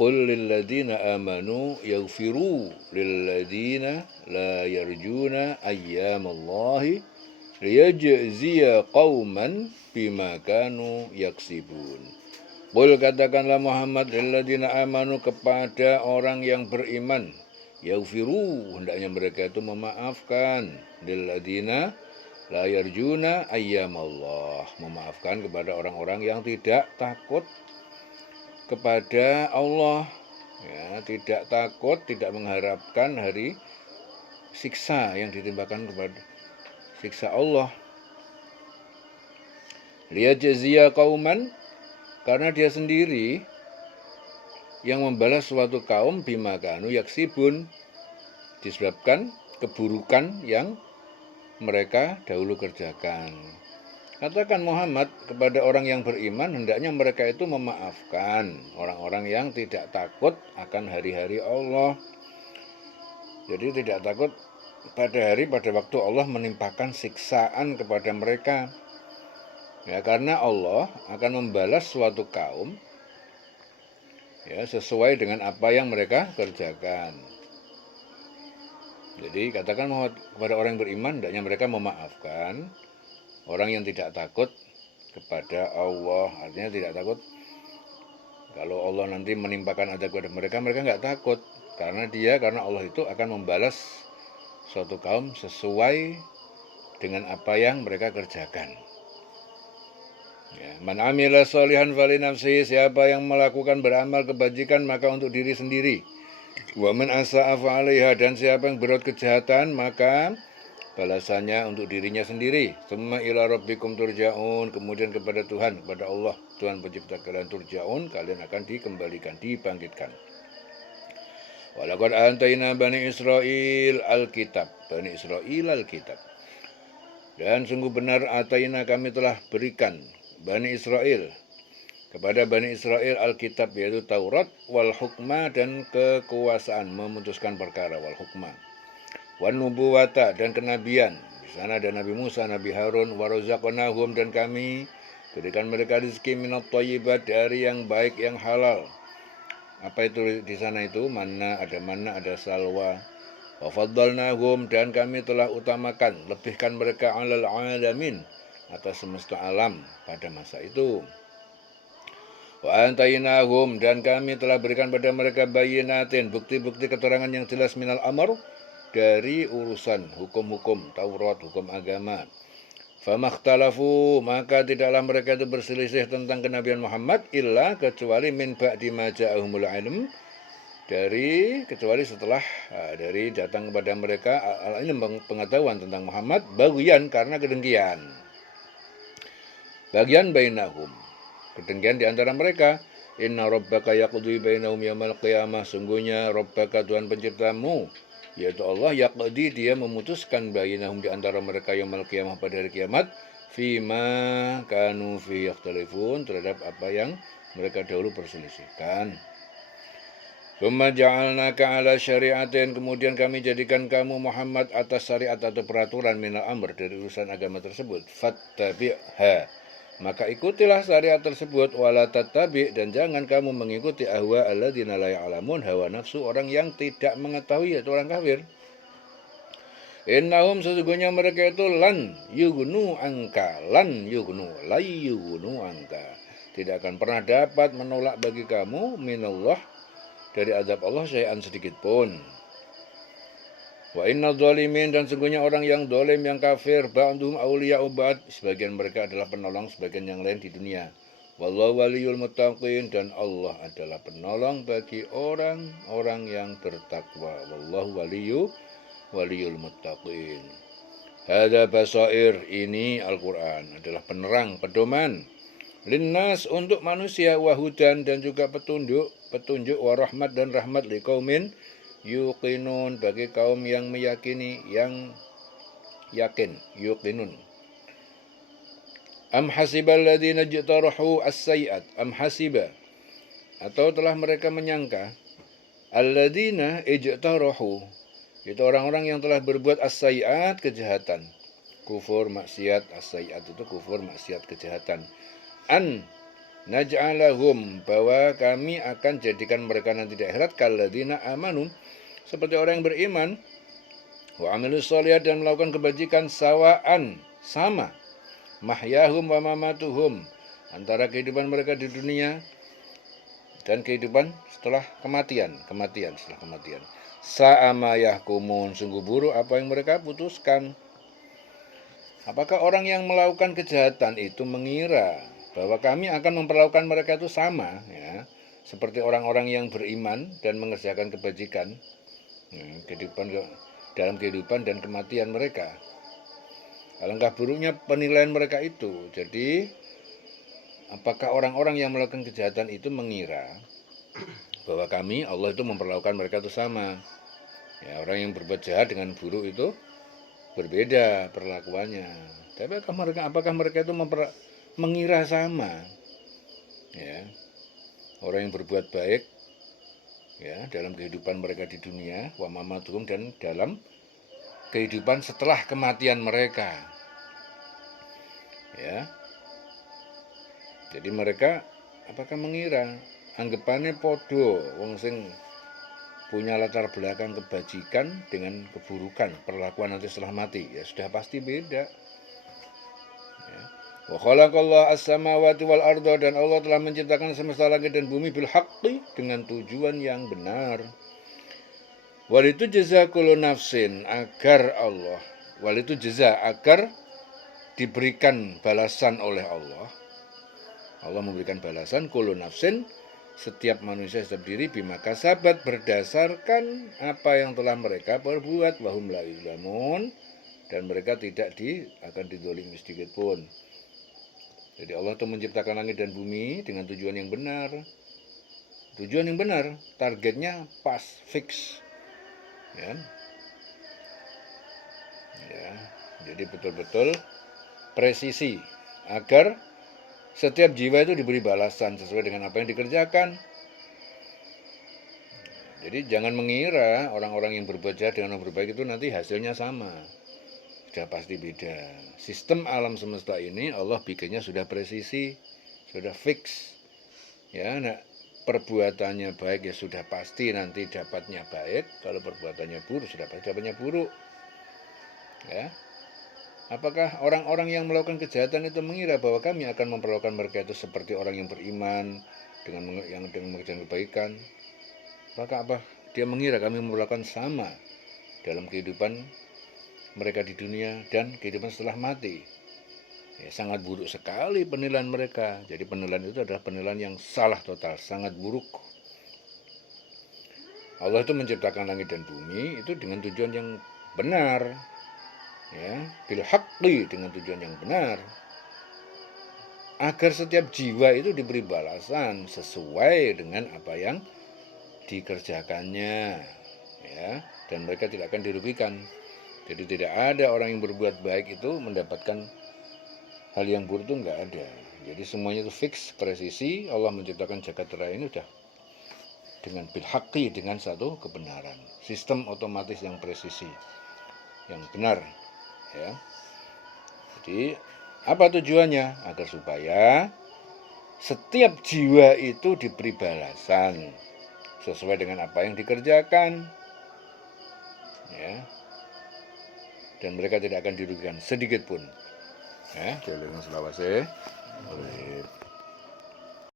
Qul lilladzina amanu yaghfiru lilladzina la yarjuna ayyamallahi liyajziya qauman bima kanu yaksibun. Qul katakanlah Muhammad lilladzina amanu kepada orang yang beriman, yaghfiru hendaknya mereka itu memaafkan, lilladzina la yarjuna ayyamallah memaafkan kepada orang-orang yang tidak takut kepada Allah, ya, tidak takut, tidak mengharapkan hari siksa yang ditimpakan kepada siksa Allah. Liyajziya qauman karena dia sendiri yang membalas suatu kaum bima kanu yaksibun disebabkan keburukan yang mereka dahulu kerjakan. Katakan Muhammad kepada orang yang beriman, hendaknya mereka itu memaafkan orang-orang yang tidak takut akan hari-hari Allah. Jadi tidak takut pada waktu Allah menimpakan siksaan kepada mereka. Ya, karena Allah akan membalas suatu kaum ya sesuai dengan apa yang mereka kerjakan. Jadi katakan Muhammad kepada orang yang beriman, hendaknya mereka memaafkan orang yang tidak takut kepada Allah. Artinya tidak takut kalau Allah nanti menimpakan azab kepada mereka, mereka nggak takut. Karena Allah itu akan membalas suatu kaum sesuai dengan apa yang mereka kerjakan. Ya, man amila sholihan fali nafsihi, siapa yang melakukan beramal kebajikan maka untuk diri sendiri. Wa man asa'a fa 'alaiha, dan siapa yang berbuat kejahatan maka balasannya untuk dirinya sendiri. Tsumma ila rabbikum turja'un, kemudian kepada Tuhan, kepada Allah, Tuhan pencipta kalian, turja'un, kalian akan dikembalikan, dibangkitkan. Walaqad ataina bani Israil alkitab, bani Israil alkitab. Dan sungguh benar ataina kami telah berikan bani Israil kepada bani Israil alkitab, yaitu Taurat, wal hukma, dan kekuasaan memutuskan perkara, wal hukma, wan nubuwata, dan kenabian. Di sana ada Nabi Musa, Nabi Harun, warazaqnahum, dan kami berikan mereka rezeki minat thayyibat, dari yang baik, yang halal. Apa itu di sana itu? Manna, ada salwa. Wa faddalnahum, dan kami telah utamakan, lebihkan mereka alal alamin, atas semesta alam pada masa itu. Wa antainahum, dan kami telah berikan pada mereka bayyinatin, bukti-bukti keterangan yang jelas minal amr, dari urusan hukum-hukum Taurat, hukum agama. Famakhtalafu, maka tidaklah mereka itu berselisih tentang kenabian Muhammad illa kecuali min ba'di ma ja'ahumul ilm, kecuali setelah dari datang kepada mereka al-ilm, pengetahuan tentang Muhammad, bagian karena kedengkian. Bagian bainahum, kedengkian di antara mereka. Inna rabbaka yaqdi bainahum yaumil qiyamah, sungguhnya rabbaka Tuhan penciptamu, yaitu Allah, yaqdi, dia memutuskan bainahum di antara mereka yaumil qiyamah, pada hari kiamat, fima kanu fi yakhtalifun, terhadap apa yang mereka dahulu perselisihkan. Tsumma ja'alnaka ala syari'atin, kemudian kami jadikan kamu Muhammad atas syariat atau peraturan minal amr, dari urusan agama tersebut. Fattabi'ha, maka ikutilah syariat tersebut. Wala tattabi', dan jangan kamu mengikuti ahwa alladzina la ya'lamun, hawa nafsu orang yang tidak mengetahui, yaitu orang kafir. Innahum, sesungguhnya mereka itu lan yughnu angka, tidak akan pernah dapat menolak bagi kamu minallah, dari azab Allah, syai'an sedikit pun. Wa inna dhalimin, dan sesungguhnya orang yang dolim, yang kafir, ba'duhum awliya'u ba'd, sebagian mereka adalah penolong sebagian yang lain di dunia. Wallahu waliyul muttaqin, dan Allah adalah penolong bagi orang-orang yang bertakwa. Wallahu waliyul muttaqin. Hadza basair, ini Al-Quran adalah penerang, pedoman. Linnas, untuk manusia, wahudan, dan juga petunjuk, warahmat, dan rahmat, liqaumin yuqinun, bagi kaum yang meyakini, yang yakin, yuqinun. Am hasibal ladzina jtarahu as-sayyi'at, am hasiba, atau telah mereka menyangka, alladzina ijtarahu, itu orang-orang yang telah berbuat as-sayyi'at, kejahatan, kufur, maksiat. As-sayyi'at itu kufur, maksiat, kejahatan. An naj'alahum, bahwa kami akan jadikan mereka nanti di akhirat kalladzina amanu, seperti orang yang beriman, wa amilus sholihat, dan melakukan kebajikan, sawaan, sama, mahyahum wa mamatuhum, antara kehidupan mereka di dunia dan kehidupan setelah kematian setelah kematian. Sa'ama yahkumun, sungguh buruk apa yang mereka putuskan. Apakah orang yang melakukan kejahatan itu mengira bahwa kami akan memperlakukan mereka itu sama, ya, seperti orang-orang yang beriman dan mengerjakan kebajikan, dalam kehidupan dan kematian mereka? Alangkah buruknya penilaian mereka itu. Jadi, apakah orang-orang yang melakukan kejahatan itu mengira bahwa kami, Allah itu memperlakukan mereka itu sama? Ya, orang yang berbuat jahat dengan buruk itu berbeda perlakuannya. Tapi apakah mereka itu mengira sama? Ya, orang yang berbuat baik, ya, dalam kehidupan mereka di dunia, wa mamatuhum, dan dalam kehidupan setelah kematian mereka. Ya, jadi mereka apakah mengira anggapannya podo wong sing punya latar belakang kebajikan dengan keburukan, perlakuan nanti setelah mati? Ya sudah pasti beda. Ya. Wa khalaqallahu as-samawati wal arda, dan Allah telah menciptakan semesta langit dan bumi bil haqqi, dengan tujuan yang benar. Walitu jaza kullu nafsin, agar Allah, walitu jaza, agar diberikan balasan oleh Allah. Allah memberikan balasan kullu nafsin, setiap manusia, setiap diri, bima kasabat, berdasarkan apa yang telah mereka perbuat, wahum la yuzlamun, dan mereka tidak akan dizalimi sedikit pun. Jadi Allah itu menciptakan langit dan bumi dengan tujuan yang benar. Tujuan yang benar, targetnya pas, fix. Ya. Ya, jadi betul-betul presisi, agar setiap jiwa itu diberi balasan sesuai dengan apa yang dikerjakan. Jadi jangan mengira orang-orang yang berbuat jahat dengan orang berbaik itu nanti hasilnya sama. Sudah pasti beda. Sistem alam semesta ini Allah bikinnya sudah presisi, sudah fix. Ya, nah, perbuatannya baik ya sudah pasti nanti dapatnya baik. Kalau perbuatannya buruk sudah pasti dapatnya buruk. Ya. Apakah orang-orang yang melakukan kejahatan itu mengira bahwa kami akan memperlakukan mereka itu seperti orang yang beriman dengan mengerjakan kebaikan? Apakah dia mengira kami memperlakukan sama dalam kehidupan mereka di dunia dan kehidupan setelah mati? Ya, sangat buruk sekali penilaian mereka. Jadi penilaian itu adalah penilaian yang salah total, sangat buruk. Allah itu menciptakan langit dan bumi itu dengan tujuan yang benar, ya, bil haqqi, dengan tujuan yang benar, agar setiap jiwa itu diberi balasan sesuai dengan apa yang dikerjakannya, ya, dan mereka tidak akan dirugikan. Jadi tidak ada orang yang berbuat baik itu mendapatkan hal yang buruk, itu enggak ada. Jadi semuanya itu fix, presisi. Allah menciptakan jagat raya ini sudah dengan bil haqqi, dengan satu kebenaran, sistem otomatis yang presisi, yang benar, ya. Jadi apa tujuannya? Agar supaya setiap jiwa itu diberi balasan sesuai dengan apa yang dikerjakan, ya, dan mereka tidak akan dirugikan sedikit pun. Ya, jalan selawase.